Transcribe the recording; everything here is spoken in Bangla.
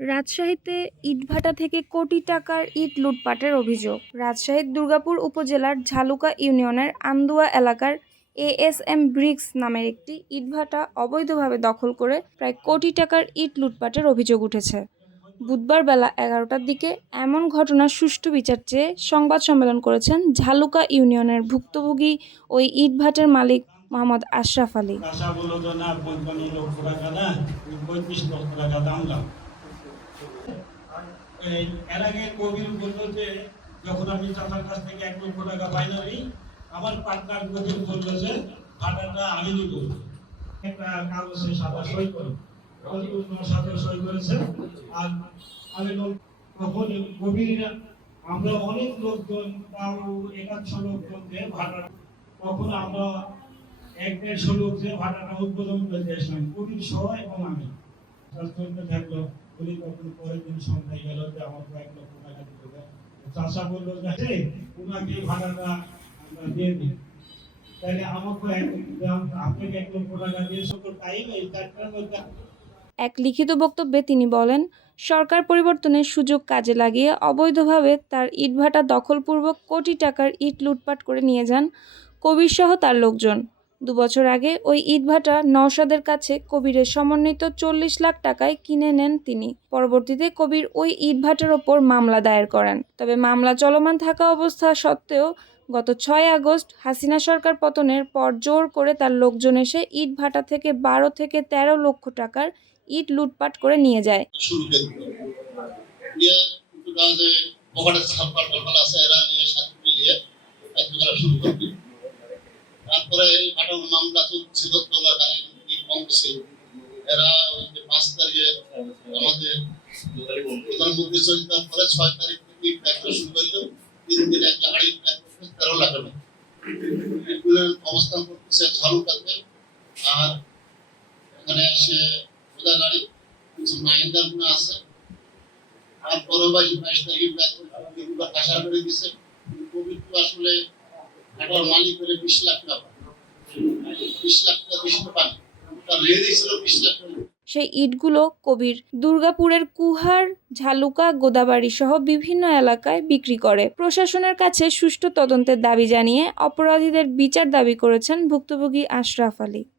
রাজশাহীতে ইটভাটা থেকে কোটি টাকার ইট লুটপাটের অভিযোগ। রাজশাহীর দুর্গাপুর উপজেলার ঝালুকা ইউনিয়নের আন্দুয়া এলাকার এএসএম ব্রিক্স নামের একটি ইটভাটা অবৈধভাবে দখল করে প্রায় কোটি টাকার ইট লুটপাটের অভিযোগ উঠেছে। বুধবার বেলা 11টার দিকে এমন ঘটনার সুষ্ঠু বিচার চেয়ে সংবাদ সম্মেলন করেছেন ঝালুকা ইউনিয়নের ভুক্তভোগী ওই ইটভাটার মালিক মোহাম্মদ আশরাফ আলী। এর আগে কবির বলল যে যখন আমি চাচার কাছ থেকে 1 লক্ষ টাকা ফাইনালি আমার পার্টনার কবির বলল যে ভাড়াটা আমি নিব, একটা কাগজে সাদা সই করো, সাথে সই করেছে। আর আমি তখন কবির আমরা অনেক লোকজন তাও 100 লোকজনকে ভাড়া, তখন আমরা 1-150 লোক যে ভাড়াটা উদ্বোধন করতে আসলাম কবির সহ এবং আমি থাকলো। উনি তখন পরের দিন সন্ধ্যায় গেল যে আমার 1 লক্ষ টাকা দিতে হবে। চাষা বললো যে ওনাকে ভাড়াটা আমরা দিয়ে দিই, তাহলে আমাকে আপনাকে 1 লক্ষ টাকা দিয়ে সকল টাইম এই 4টার মধ্যে। এক লিখিত বক্তব্যে তিনি বলেন, সরকার পরিবর্তনের সুযোগ কাজে লাগিয়ে অবৈধভাবে তার ইটভাটা দখলপূর্বক কোটি টাকার ইট লুটপাট করে নিয়ে যান কবিরসহ তার লোকজন। 2 বছর আগে ওই ইটভাটা নওশাদের কাছে কবিরের সমন্বিত 40 লাখ টাকায় কিনে নেন তিনি। পরবর্তীতে কবির ওই ইটভাটার ওপর মামলা দায়ের করেন। তবে মামলা চলমান থাকা অবস্থা সত্ত্বেও গত 6 আগস্ট হাসিনা সরকার পতনের পর জোর করে তার লোকজন এসে ইটভাটা থেকে 12 থেকে 13 লক্ষ টাকার ইট লুটপাট করে নিয়ে যায়। তারপরে এই ঘটনার মামলা চলছিল চলাকালীন কম ছিল, এরা ওই যে 5 তারিখে আমাদের প্রধানমন্ত্রী সহিতার পরে 6 তারিখ থেকে ব্যাখ্যা শুরু করলো। 3 দিন 1 লাখ 13 লাখ টাকা এগুলোর অবস্থান করতেছে ঝালুকাতে। আর এখানে এসে ওদা গাড়ি কিছু মাহিন্দার গুণা আছে। আর পরে 22 তারিখে ব্যাখ্যা কাঁসা করে দিছে। পবিত্র আসলে ঘাটার মালিক হলে 20 লাখ টাকা, 20 লাখ টাকা দিতে পারে, তার রেট ছিল 20 লাখ টাকা। সেই ইটগুলো কবির দুর্গাপুরের কুহার, ঝালুকা, গোদাবাড়ি সহ বিভিন্ন এলাকায় বিক্রি করে। প্রশাসনের কাছে সুষ্ঠু তদন্তের দাবি জানিয়ে অপরাধীদের বিচার দাবি করেছেন ভুক্তভোগী আশরাফ আলী।